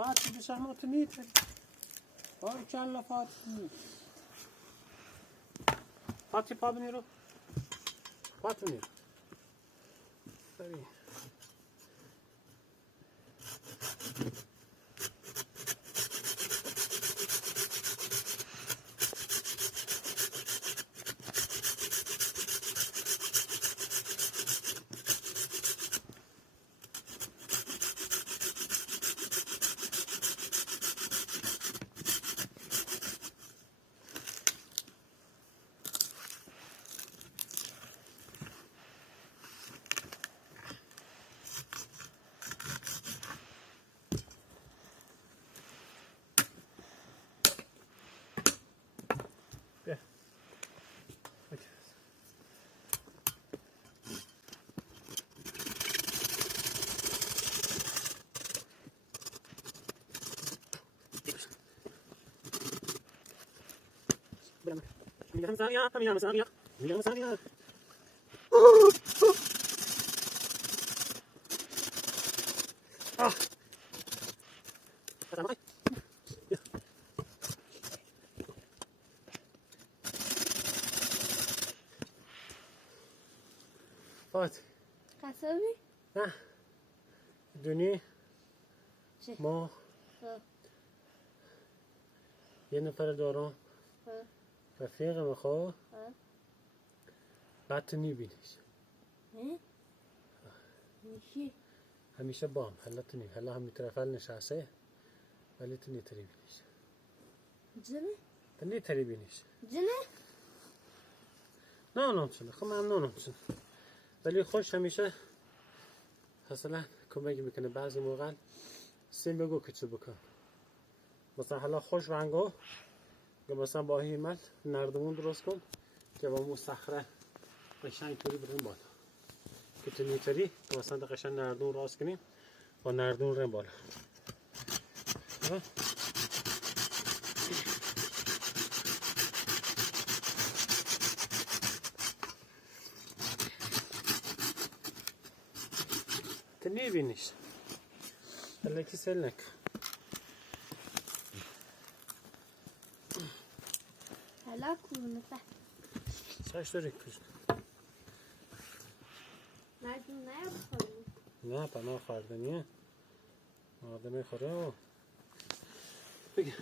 فاتح بشهمات ميتر كان فاتح فاتح بابني رو فاتح نيرو Mira Masaria, mira Masaria, mira Masaria. Ah. Kata mai. Fat. قصابی؟ نه. دونی. چه؟ ما. یه نفر دارم. رفیقم خب. بعد تو نیبینیش. میشی؟ همیشه با هم. حالا تو نیم. حالا هم میترفل نشسته. ولی تو نیتری بینیش. جنه؟ تو نیتری بینیش. جنه؟ نه نامشونه. خب ممنونم شد. ولی خوش همیشه مثلا کمک میکنه بعضی موقع سیم بگو که چه بکن. مثلا حالا خوش رنگو که مثلا با همت نردمون درست کن که با مو صخره قشنگ طوری بریم بالا که تو نیتری که مثلا قشنگ نردمون راست کنیم با نردمون ریم بالا. تو نیبینیش الکی سل نکن. حالا کونه تا ساش داری کش مردم نیا بخوریم نه پناه خوردنیه آدمه خوره و بگه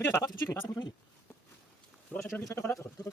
بگه بابا چی کنی اصلا می‌کنی تو راش چه خالات تو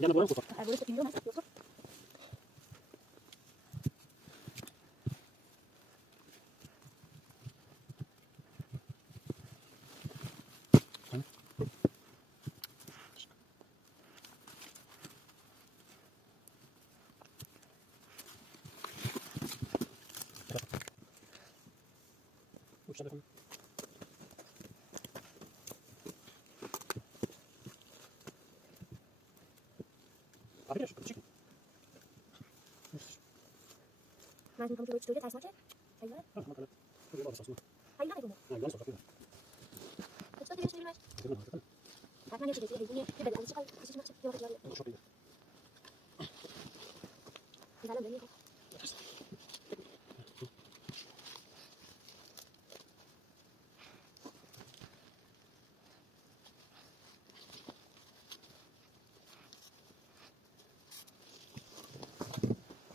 Yana bulan kopa. Mas então tu estudar mais Aí vai. Aí não é como. Eu estou tentando mais. Mas não é que eu digo, eu vou dar isso mais, eu vou dar. Vai lá, vem.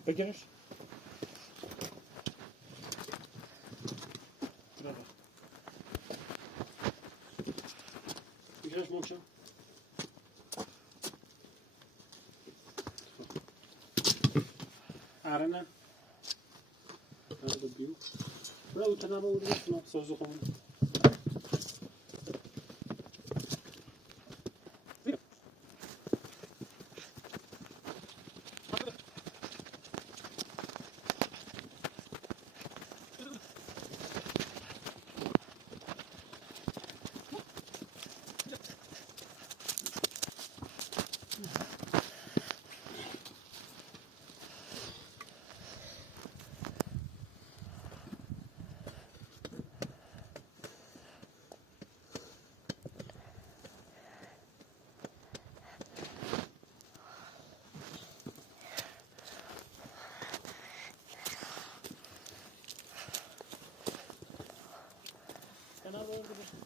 Beginners. Beginners motion. Arena. Arada büyük. Bravo, tanaba uğraşsın o sözü konu. Tanaba uğraşsın.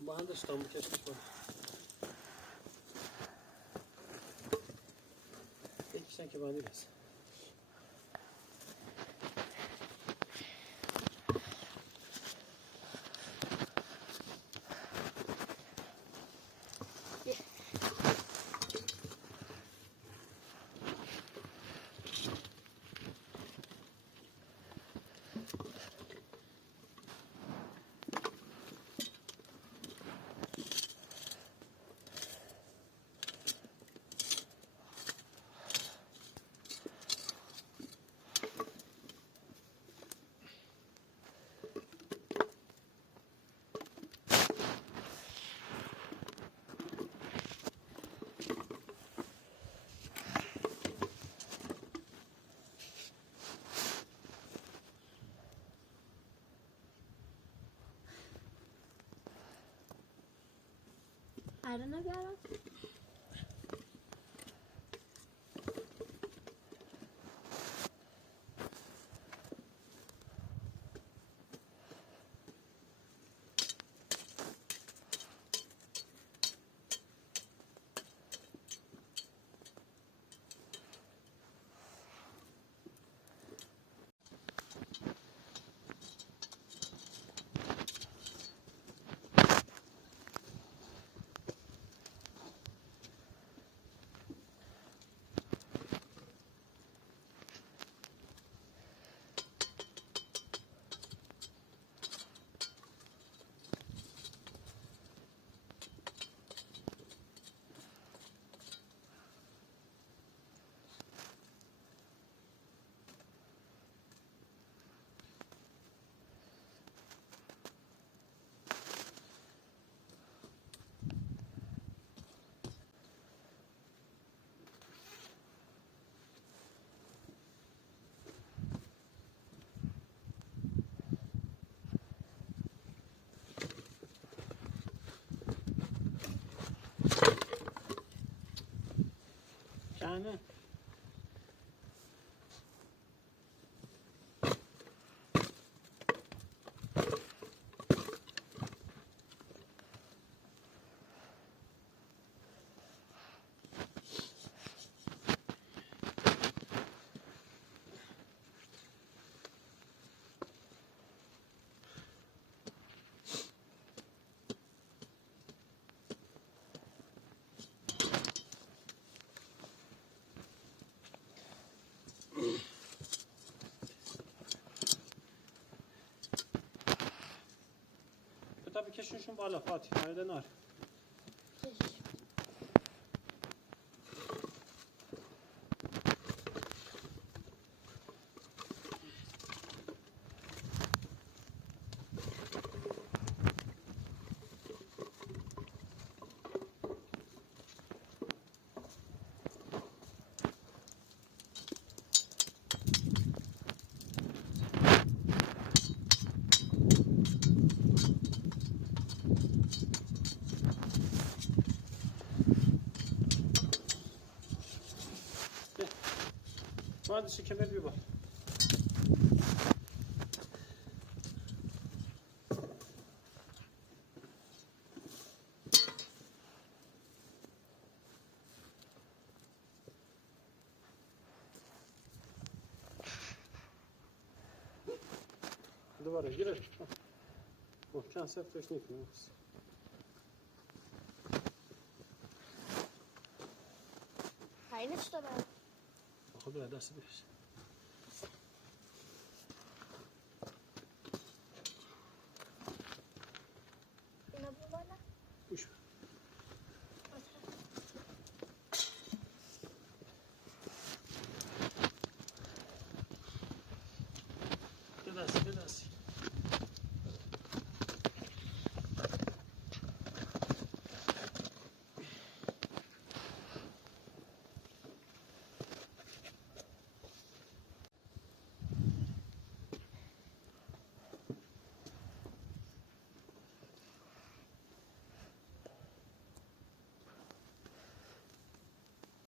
Bahanda İstanbul kesmiş var. İki sanki bahane biraz. Arena bir ara. بشینشون بالا فاتی فرده نار مهندسی کمر بی بار دوباره گیرش محکم سفتش نیکنیم پایینش دارم خب دست بکش